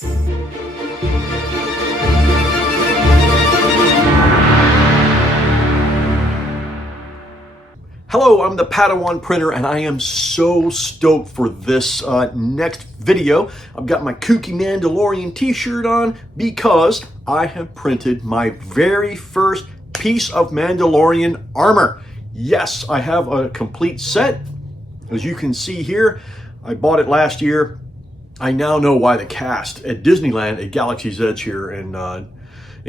Hello, I'm the Padawan Printer, and I am so stoked for this next video. I've got my kooky Mandalorian t-shirt on because I have printed my very first piece of Mandalorian armor. Yes, I have a complete set. As you can see here, I bought it last year. I now know why the cast at Disneyland at Galaxy's Edge here in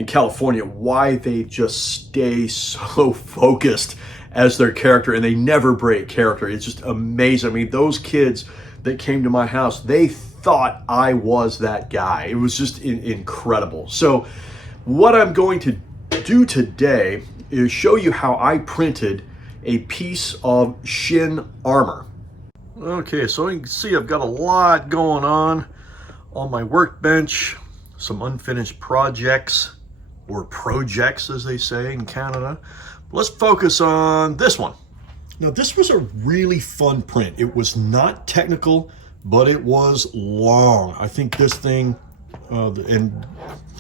California, why they just stay so focused as their character, and they never break character. It's just amazing. I mean, those kids that came to my house, they thought I was that guy. It was just incredible. So what I'm going to do today is show you how I printed a piece of Shin armor. Okay, so you can see I've got a lot going on my workbench, some unfinished projects, or projects as they say in Canada. Let's focus on this one. Now, this was a really fun print. It was not technical, but it was long. I think this thing, well,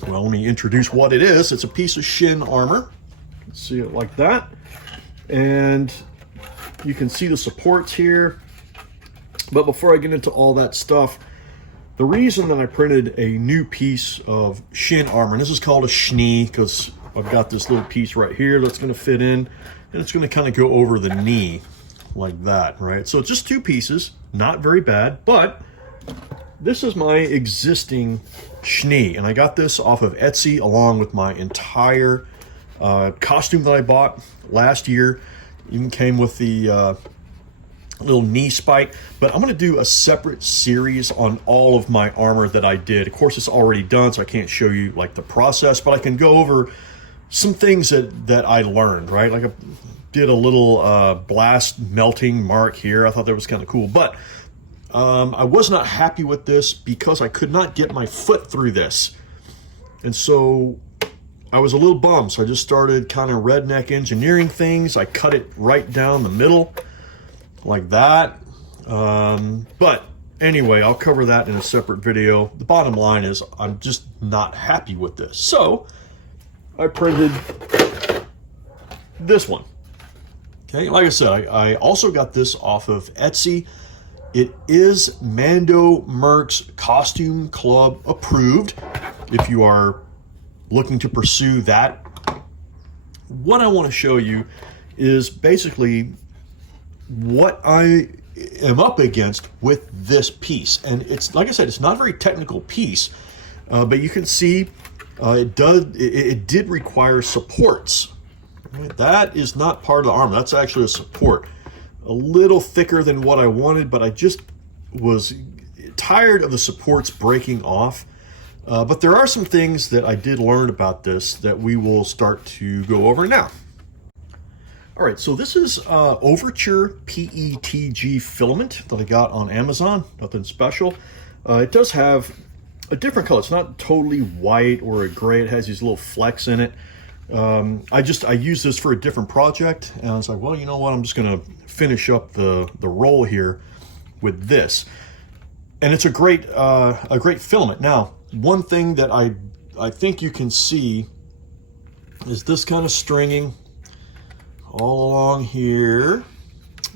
let me introduce what it is. It's a piece of Shin armor. You can see it like that. And you can see the supports here. But before I get into all that stuff, the reason that I printed a new piece of Shin armor, and this is called a schnee because I've got this little piece right here that's going to fit in, and it's going to kind of go over the knee like that, right? So it's just two pieces, not very bad, but this is my existing schnee, and I got this off of Etsy along with my entire costume that I bought last year. Even came with the little knee spike, but I'm going to do a separate series on all of my armor that I did. Of course, it's already done, so I can't show you like the process, but I can go over some things that I learned, right? Like I did a little blast melting mark here. I thought that was kind of cool, but I was not happy with this because I could not get my foot through this. And so I was a little bummed. So I just started kind of redneck engineering things. I cut it right down the middle like that. But anyway, I'll cover that in a separate video. The bottom line is I'm just not happy with this. So I printed this one. Okay, like I said, I also got this off of Etsy. It is Mando Merc's Costume Club approved if you are looking to pursue that. What I want to show you is basically what I am up against with this piece. And it's, like I said, it's not a very technical piece, but you can see it did require supports. Right? That is not part of the armor. That's actually a support. A little thicker than what I wanted, but I just was tired of the supports breaking off. But there are some things that I did learn about this that we will start to go over now. All right, so this is Overture PETG filament that I got on Amazon. Nothing special. It does have a different color. It's not totally white or a gray. It has these little flecks in it. I used this for a different project, and I was like, well, you know what? I'm just going to finish up the roll here with this, and it's a great filament. Now, one thing that I think you can see is this kind of stringing all along here,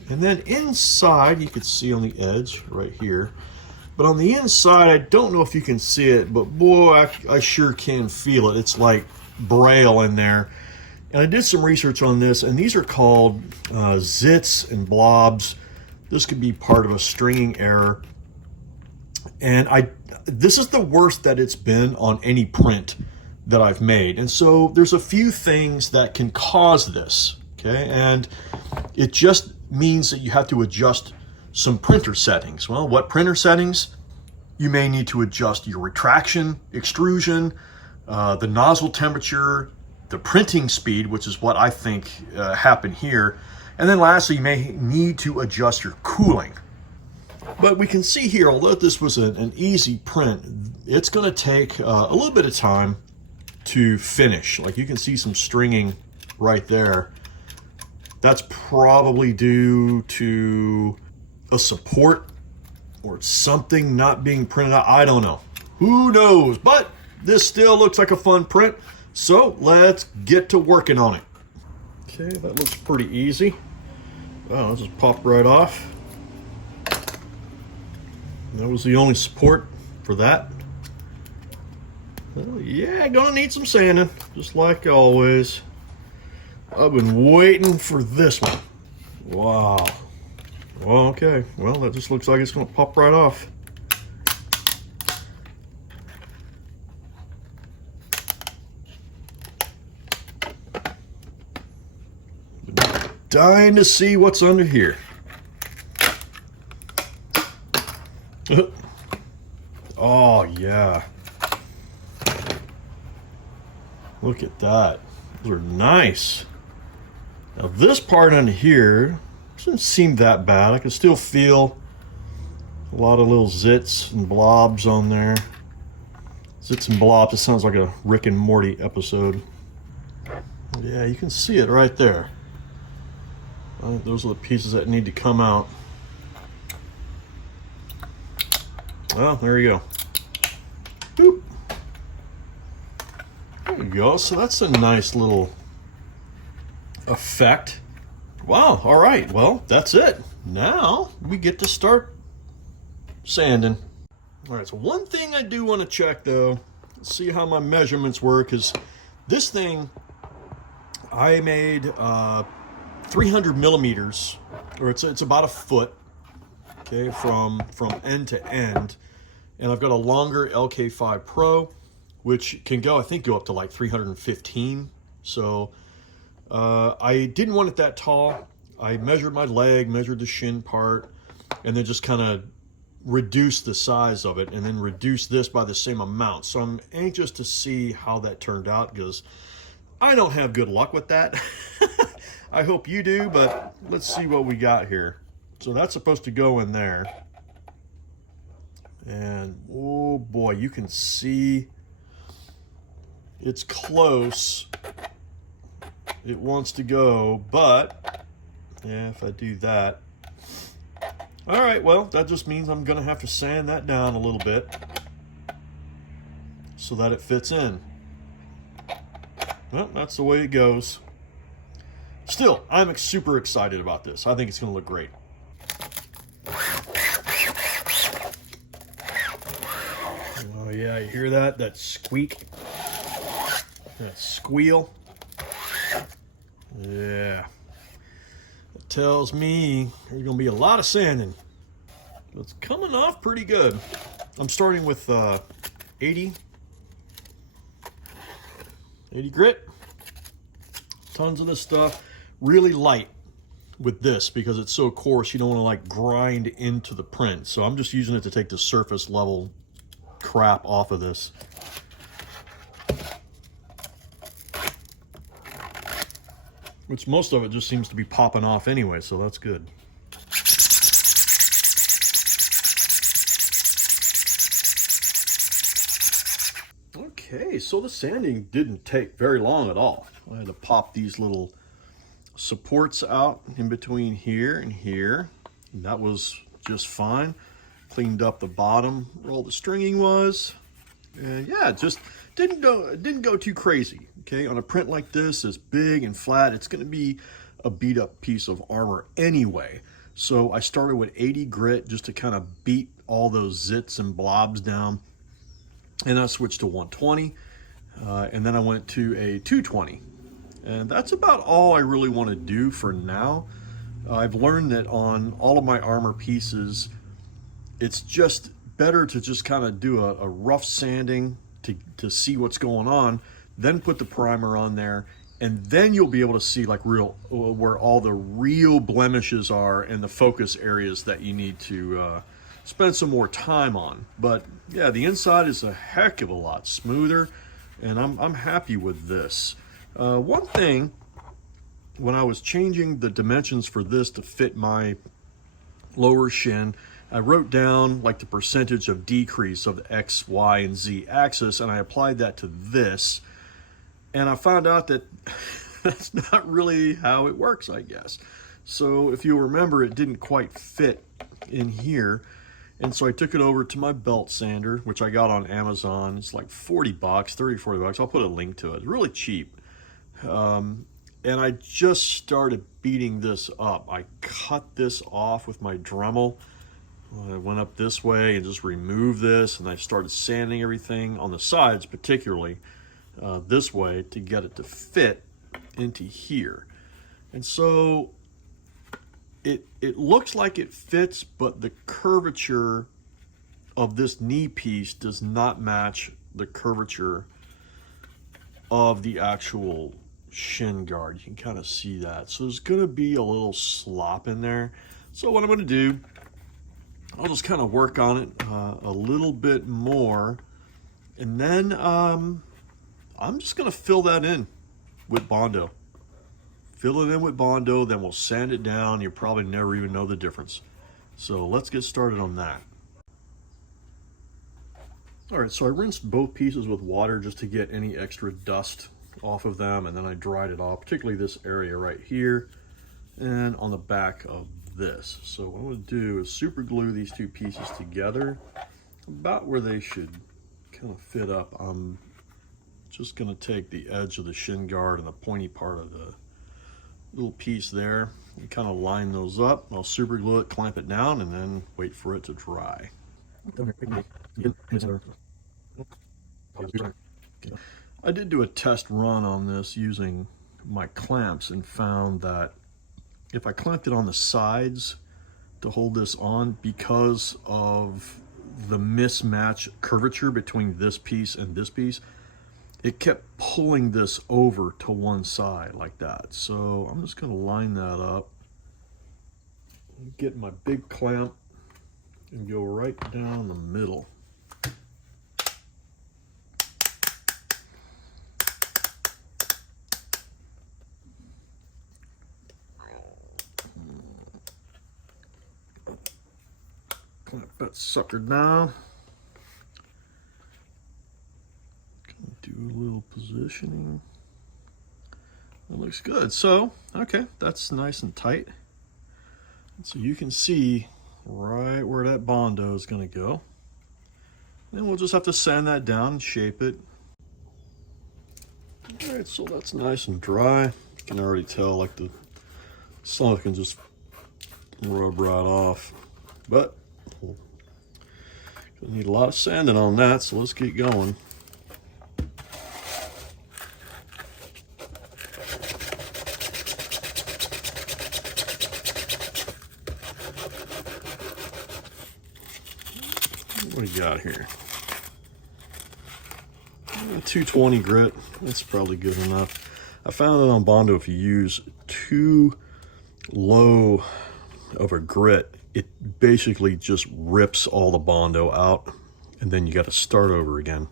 and then inside you can see on the edge right here. But on the inside, I don't know if you can see it, but boy, I sure can feel it. It's like braille in there. And I did some research on this, and these are called zits and blobs. This could be part of a stringing error. And this is the worst that it's been on any print that I've made. And so there's a few things that can cause this, okay? And it just means that you have to adjust some printer settings. Well, what printer settings? You may need to adjust your retraction, extrusion, the nozzle temperature, the printing speed, which is what I think happened here. And then lastly, you may need to adjust your cooling. But we can see here, although this was an easy print, it's going to take a little bit of time to finish. Like you can see some stringing right there. That's probably due to a support or something not being printed out. I don't know. Who knows? But this still looks like a fun print, so let's get to working on it. Okay, that looks pretty easy. Wow, this just popped right off. That was the only support for that. Well, yeah, gonna need some sanding, just like always. I've been waiting for this one. Wow. Well, okay. Well, that just looks like it's gonna pop right off. Dying to see what's under here. Oh, yeah. Look at that. Those are nice. Now, this part under here doesn't seem that bad. I can still feel a lot of little zits and blobs on there. Zits and blobs. It sounds like a Rick and Morty episode. Yeah, you can see it right there. I think those are the pieces that need to come out. Well, there you go. Boop. There you go. So that's a nice little effect. Wow. All right. Well, that's it. Now we get to start sanding. All right. So one thing I do want to check though, see how my measurements were, because this thing I made 300 millimeters, or it's about a foot, okay, from end to end. And I've got a longer LK5 Pro, which can go, I think, go up to like 315. So I didn't want it that tall. I measured my leg, measured the shin part, and then just kind of reduced the size of it, and then reduced this by the same amount. So I'm anxious to see how that turned out, because I don't have good luck with that. I hope you do, but let's see what we got here. So that's supposed to go in there. And oh boy, you can see it's close. It wants to go, but yeah, if I do that. All right, well, that just means I'm gonna have to sand that down a little bit so that it fits in. Well, that's the way it goes. Still, I'm super excited about this. I think it's going to look great. Oh yeah, you hear that? That squeak? That squeal? Yeah. It tells me there's going to be a lot of sanding. It's coming off pretty good. I'm starting with 80 grit. Tons of this stuff. Really light with this because it's so coarse, you don't want to like grind into the print. So I'm just using it to take the surface level crap off of this. Which most of it just seems to be popping off anyway, so that's good. Okay, so the sanding didn't take very long at all. I had to pop these little supports out in between here and here, and that was just fine. Cleaned up the bottom where all the stringing was, and yeah, it just didn't go too crazy. Okay, on a print like this, it's big and flat, it's going to be a beat up piece of armor anyway. So I started with 80 grit just to kind of beat all those zits and blobs down, and I switched to 120, and then I went to a 220. And that's about all I really want to do for now. I've learned that on all of my armor pieces, it's just better to just kind of do a rough sanding to see what's going on, then put the primer on there, and then you'll be able to see like where all the real blemishes are and the focus areas that you need to spend some more time on. But yeah, the inside is a heck of a lot smoother, and I'm happy with this. One thing, when I was changing the dimensions for this to fit my lower shin, I wrote down like the percentage of decrease of the X, Y, and Z axis, and I applied that to this, and I found out that that's not really how it works, I guess. So if you remember, it didn't quite fit in here, And so I took it over to my belt sander, which I got on Amazon. It's like 40 bucks, 30, 40 bucks. I'll put a link to it. It's really cheap. And I just started beating this up. I cut this off with my Dremel. I went up this way and just removed this, and I started sanding everything on the sides, particularly this way, to get it to fit into here. And so it looks like it fits, but the curvature of this knee piece does not match the curvature of the actual shin guard. You can kind of see that. So there's going to be a little slop in there. So what I'm going to do, I'll just kind of work on it a little bit more, and then I'm just going to fill that in with Mando. Fill it in with Mando, then we'll sand it down. You'll probably never even know the difference. So let's get started on that. All right, so I rinsed both pieces with water just to get any extra dust off of them, and then I dried it off, particularly this area right here and on the back of this. So what I'm going to do is super glue these two pieces together about where they should kind of fit up. I'm just going to take the edge of the shin guard and the pointy part of the little piece there and kind of line those up. I'll super glue it, clamp it down, and then wait for it to dry. I did do a test run on this using my clamps and found that if I clamped it on the sides to hold this on, because of the mismatch curvature between this piece and this piece, it kept pulling this over to one side like that. So I'm just going to line that up, get my big clamp, and go right down the middle. Clamp that sucker down. Do a little positioning. That looks good. So, okay, that's nice and tight. And so you can see right where that Mando is going to go. Then we'll just have to sand that down and shape it. All right, so that's nice and dry. You can already tell, like, some of it can just rub right off. But we'll need a lot of sanding on that, so let's get going. What do you got here? 220 grit. That's probably good enough. I found it on Mando, if you use too low of a grit, it basically just rips all the Mando out, and then you got to start over again.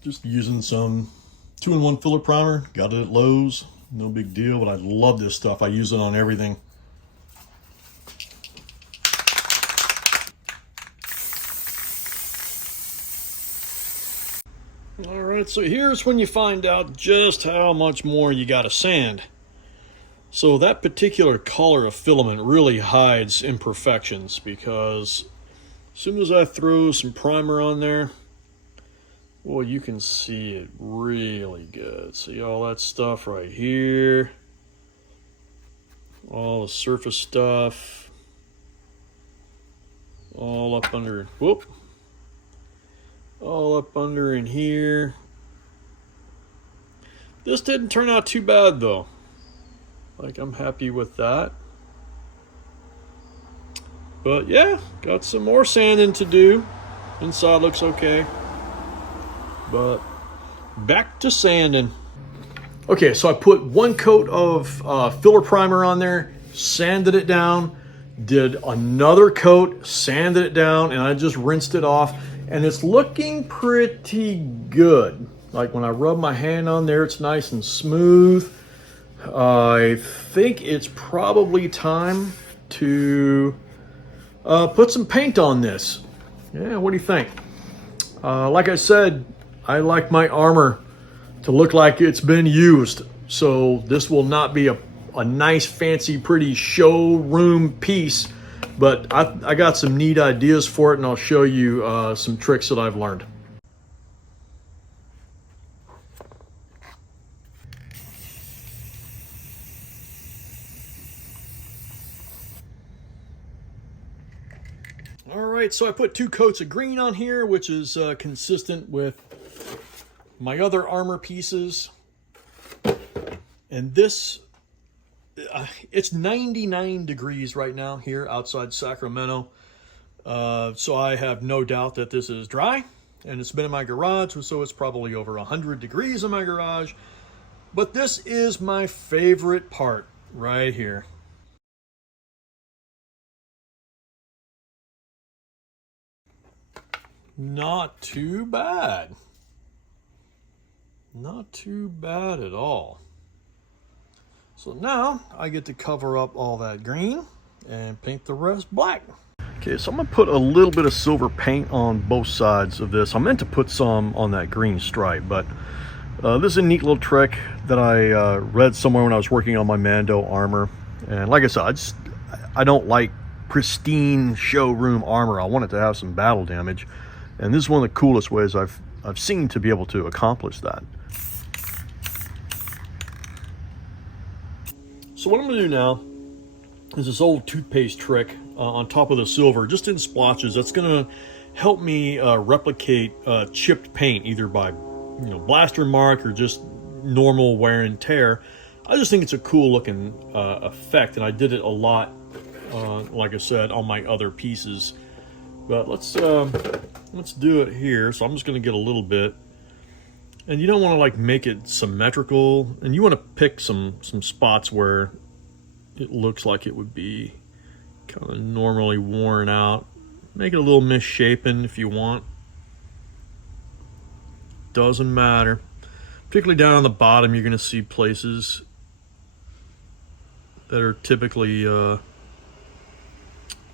Just using some 2-in-1 filler primer. Got it at Lowe's. No big deal, but I love this stuff. I use it on everything. All right, so here's when you find out just how much more you got to sand. So that particular color of filament really hides imperfections, because as soon as I throw some primer on there, well, you can see it really good. See all that stuff right here, all the surface stuff, all up under, whoop, all up under in here. This didn't turn out too bad though. Like, I'm happy with that. But yeah, got some more sanding to do. Inside looks okay. But back to sanding. Okay, so I put one coat of filler primer on there, sanded it down, did another coat, sanded it down, and I just rinsed it off. And it's looking pretty good. Like, when I rub my hand on there, it's nice and smooth. I think it's probably time to put some paint on this. Yeah, what do you think? Like I said, I like my armor to look like it's been used. So this will not be a nice, fancy, pretty showroom piece, but I got some neat ideas for it, and I'll show you some tricks that I've learned. All right, so I put 2 coats of green on here, which is consistent with my other armor pieces. And this, it's 99 degrees right now here outside Sacramento. So I have no doubt that this is dry, and it's been in my garage, so it's probably over 100 degrees in my garage. But this is my favorite part right here. Not too bad. Not too bad at all. So now I get to cover up all that green and paint the rest black. Okay, so I'm gonna put a little bit of silver paint on both sides of this. I meant to put some on that green stripe, but this is a neat little trick that I read somewhere when I was working on my Mando armor. And like I said, I don't like pristine showroom armor. I want it to have some battle damage. And this is one of the coolest ways I've seen to be able to accomplish that. So what I'm going to do now is this old toothpaste trick on top of the silver, just in splotches. That's going to help me replicate chipped paint, either by blaster mark or just normal wear and tear. I just think it's a cool looking effect, and I did it a lot, like I said, on my other pieces. But let's do it here. So I'm just going to get a little bit, and you don't want to like make it symmetrical, and you want to pick some spots where it looks like it would be kind of normally worn out. Make it a little misshapen if you want. Doesn't matter. Particularly down on the bottom, you're going to see places that are typically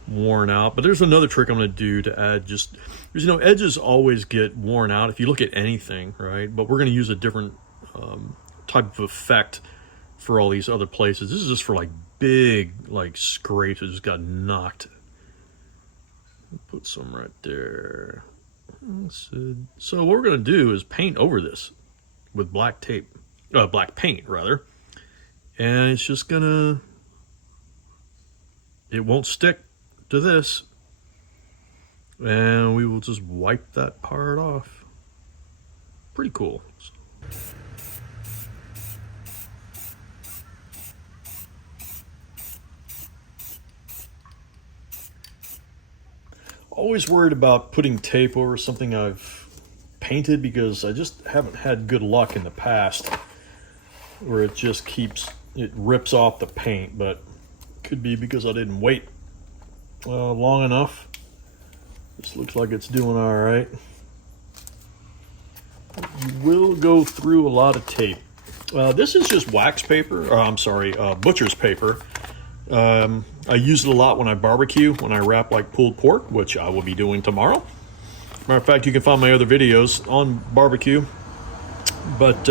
worn out. But there's another trick I'm going to do to add just, because edges always get worn out if you look at anything, right? But we're going to use a different type of effect for all these other places. This is just for like big like scrapes that just got knocked. Put some right there. So what we're going to do is paint over this with black tape, black paint rather, and it's just gonna, it won't stick to this, and we will just wipe that part off. Pretty cool. Always worried about putting tape over something I've painted, because I just haven't had good luck in the past where it just it rips off the paint. But could be because I didn't wait long enough. This looks like it's doing all right. You will go through a lot of tape. This is just wax paper, or I'm sorry, butcher's paper. I use it a lot when I barbecue, when I wrap like pulled pork, which I will be doing tomorrow. Matter of fact, you can find my other videos on barbecue. But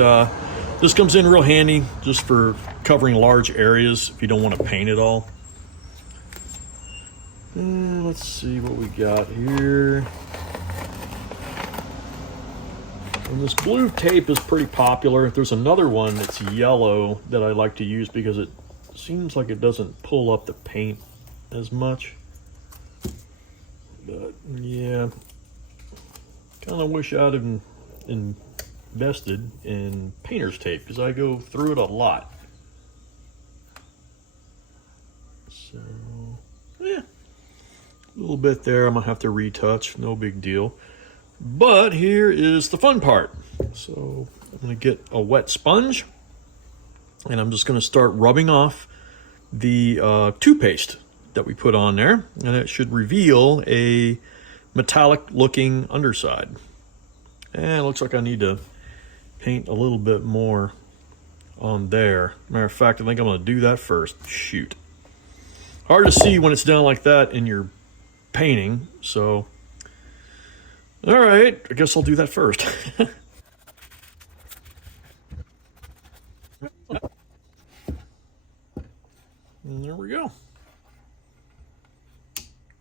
this comes in real handy just for covering large areas if you don't want to paint it all. Let's see what we got here. And this blue tape is pretty popular. There's another one that's yellow that I like to use because it seems like it doesn't pull up the paint as much. But yeah, kind of wish I'd have invested in painter's tape, because I go through it a lot. So yeah, a little bit there I'm gonna have to retouch, no big deal. But here is the fun part. So I'm gonna get a wet sponge, and I'm just going to start rubbing off the toothpaste that we put on there, and it should reveal a metallic looking underside. And it looks like I need to paint a little bit more on there. Matter of fact, I think I'm going to do that first. Shoot. Hard to see when it's down like that in your painting, so all right, I guess I'll do that first.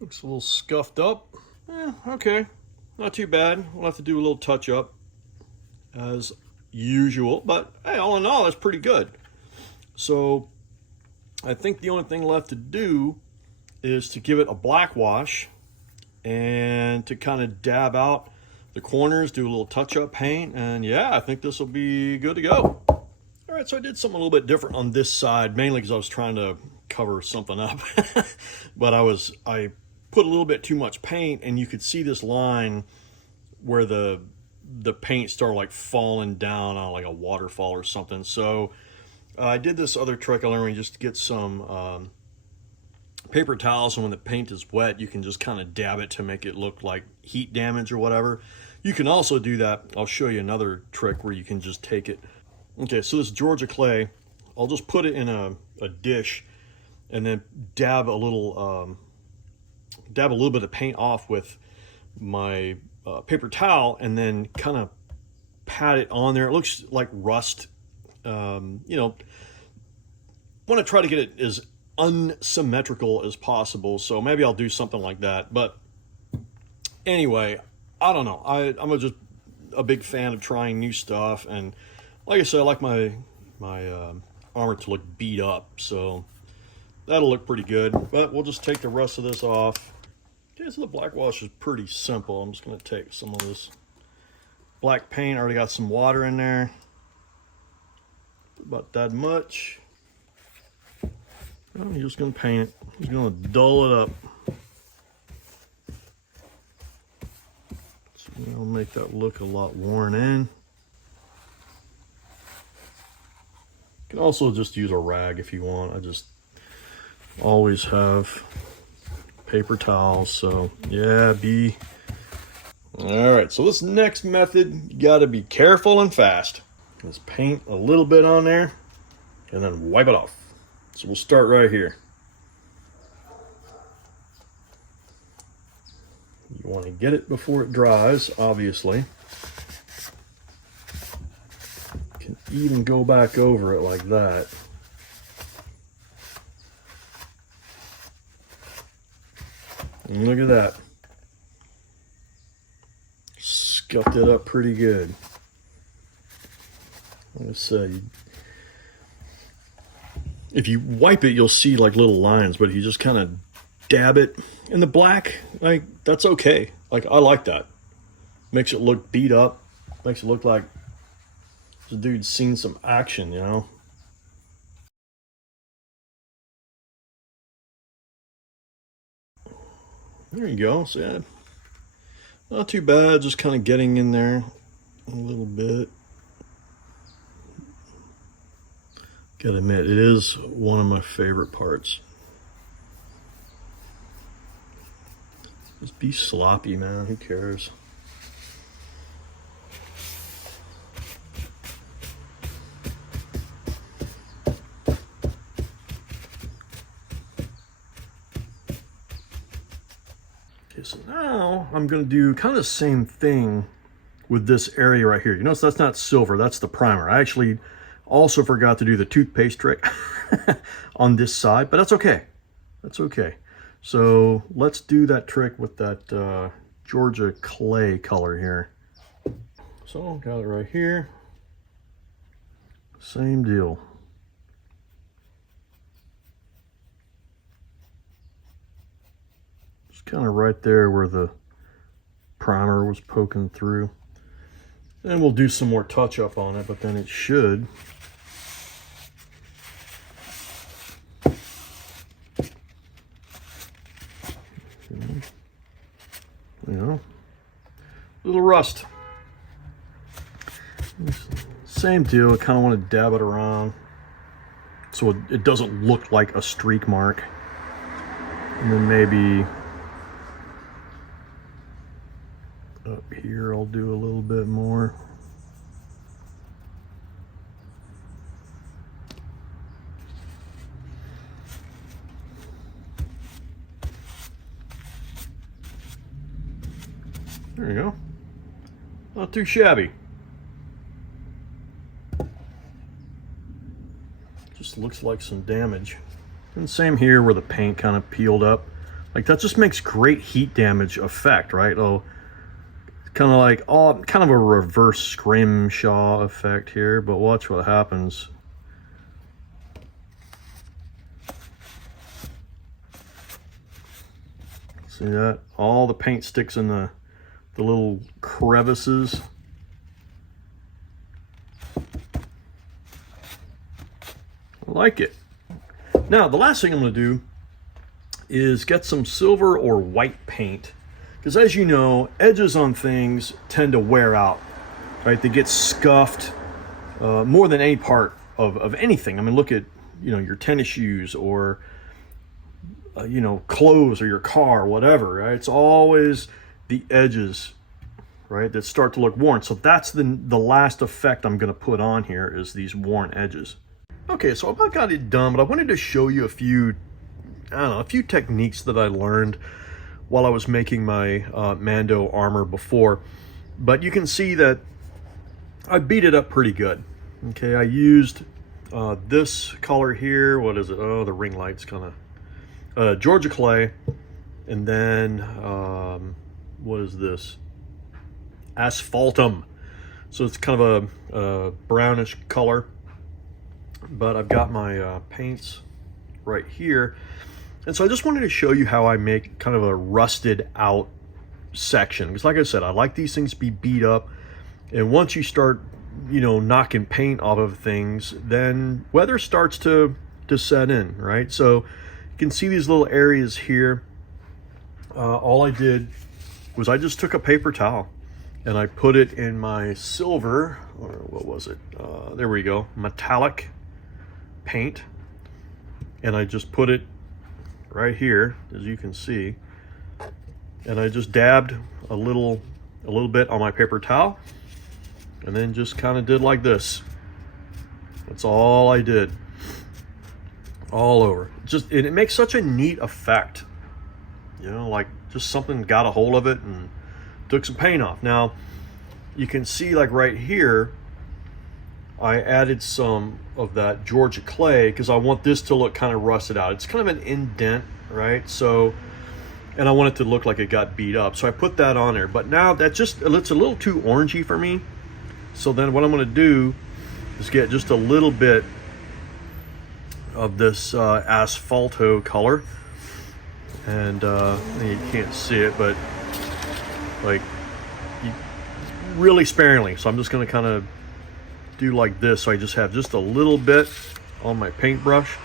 Looks a little scuffed up. Okay, not too bad. We'll have to do a little touch up as usual, but hey, all in all, that's pretty good. So I think the only thing left to do is to give it a black wash and to kind of dab out the corners, do a little touch-up paint, and yeah, I think this will be good to go. All right, so I did something a little bit different on this side, mainly because I was trying to cover something up. But I put a little bit too much paint, and you could see this line where the paint started like falling down on like a waterfall or something. So I did this other trick I learned, just to get some paper towels, and when the paint is wet, you can just kind of dab it to make it look like heat damage or whatever. You can also do that. I'll show you another trick where you can just take it. Okay, so this Georgia clay, I'll just put it in a dish and then dab a little bit of paint off with my paper towel, and then kind of pat it on there. It looks like rust. You know, want to try to get it as unsymmetrical as possible, so maybe I'll do something like that. But anyway, I don't know. I'm just a big fan of trying new stuff, and like I said, I like my armor to look beat up, so that'll look pretty good. But we'll just take the rest of this off. Okay, so the black wash is pretty simple. I'm just going to take some of this black paint. I already got some water in there, about that much. I'm just going to paint it. Just going to dull it up. So I'll make that look a lot worn in. You can also just use a rag if you want. I just always have paper towels, so yeah, all right. So this next method, you got to be careful and fast. Just paint a little bit on there and then wipe it off. So we'll start right here. You want to get it before it dries, obviously. You can even go back over it like that. And look at that. Scuffed it up pretty good. Like I said, if you wipe it, you'll see like little lines, but if you just kind of dab it in the black, like, that's okay. Like, I like that. Makes it look beat up. Makes it look like the dude's seen some action, you know? There you go. So yeah, not too bad. Just kind of getting in there a little bit. Gotta admit, it is one of my favorite parts. Just be sloppy, man. Who cares? Okay, so now I'm gonna do kind of the same thing with this area right here. You notice that's not silver, that's the primer. I actually also forgot to do the toothpaste trick on this side, but that's okay. That's okay. So let's do that trick with that Georgia clay color here. So got it right here. Same deal. Just kind of right there where the primer was poking through. And we'll do some more touch up on it, but then it should little rust. Same deal. I kind of want to dab it around so it doesn't look like a streak mark. And then maybe up here I'll do a little bit more. There you go. Not too shabby. Just looks like some damage. And same here where the paint kind of peeled up. Like that just makes great heat damage effect, right? Oh, kind of like, oh, kind of a reverse scrimshaw effect here, but watch what happens. See that? All the paint sticks in the little crevices. I like it. Now, the last thing I'm going to do is get some silver or white paint. Because as you know, edges on things tend to wear out, right? They get scuffed more than any part of anything. I mean, look at, you know, your tennis shoes or, you know, clothes or your car, whatever, right? It's always the edges, right, that start to look worn. So that's the last effect I'm going to put on here is these worn edges. Okay, so I about got it done, but I wanted to show you a few, I don't know, a few techniques that I learned while I was making my Mando armor before. But you can see that I beat it up pretty good. Okay, I used this color here. What is it? Oh, the ring light's kind of Georgia clay, and then what is this? Asphaltum. So it's kind of a brownish color, but I've got my paints right here. And so I just wanted to show you how I make kind of a rusted out section, because like I said, I like these things to be beat up, and once you start, you know, knocking paint off of things, then weather starts to set in, right? So you can see these little areas here. All I did was I just took a paper towel and I put it in my silver, or what was it? There we go, metallic paint. And I just put it right here, as you can see. And I just dabbed a little bit on my paper towel, and then just kind of did like this. That's all I did. All over. Just, and it makes such a neat effect. You know, like just something got a hold of it and took some paint off. Now, you can see like right here, I added some of that Georgia clay because I want this to look kind of rusted out. It's kind of an indent, right? So, and I want it to look like it got beat up. So I put that on there. But now that just, it's a little too orangey for me. So then what I'm going to do is get just a little bit of this asphalto color. And you can't see it, but like really sparingly. So I'm just going to kind of do like this. So I just have just a little bit on my paintbrush,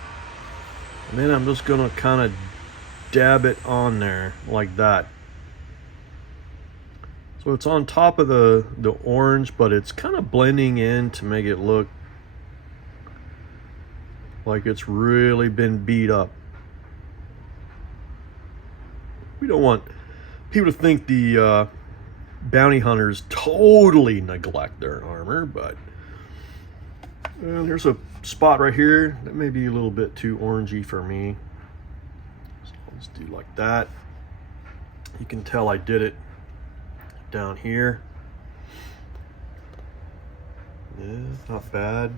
and then I'm just going to kind of dab it on there like that. So it's on top of the orange, but it's kind of blending in to make it look like it's really been beat up. We don't want people to think the bounty hunters totally neglect their armor, but there's a spot right here that may be a little bit too orangey for me. So let's do like that. You can tell I did it down here. Yeah, not bad.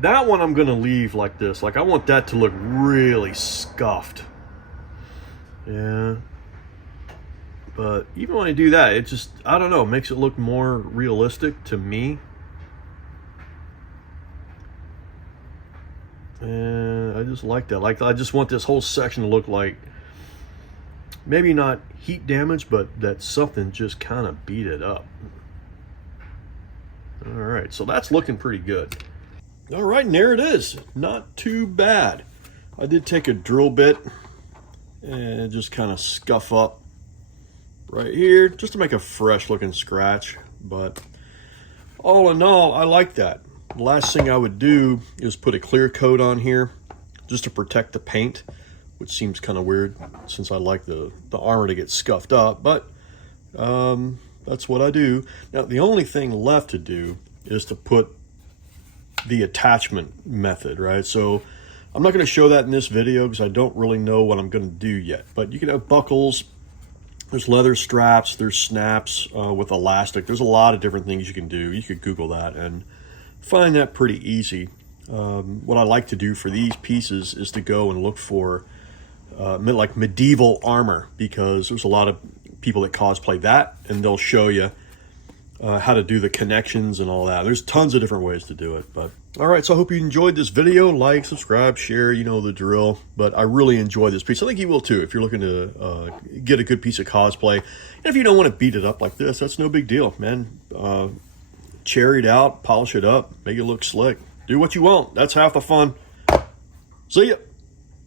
That one I'm gonna leave like this. Like I want that to look really scuffed. Yeah. But even when I do that, it just, I don't know, makes it look more realistic to me. And I just like that. Like I just want this whole section to look like, maybe not heat damage, but that something just kind of beat it up. All right, so that's looking pretty good. All right, and there it is. Not too bad. I did take a drill bit and just kind of scuff up right here just to make a fresh looking scratch. But all in all, I like that. The last thing I would do is put a clear coat on here just to protect the paint, which seems kind of weird since I like the armor to get scuffed up, but that's what I do. Now, the only thing left to do is to put the attachment method, right? So I'm not going to show that in this video because I don't really know what I'm going to do yet, but you can have buckles, there's leather straps, there's snaps with elastic. There's a lot of different things you can do. You could Google that and find that pretty easy. What I like to do for these pieces is to go and look for like medieval armor, because there's a lot of people that cosplay that, and they'll show you how to do the connections and all that. There's tons of different ways to do it. But all right, so I hope you enjoyed this video. Like, subscribe, share, you know the drill. But I really enjoy this piece. I think you will too if you're looking to get a good piece of cosplay. And if you don't want to beat it up like this, that's no big deal, man. Cherry it out, polish it up, make it look slick. Do what you want. That's half the fun. See ya.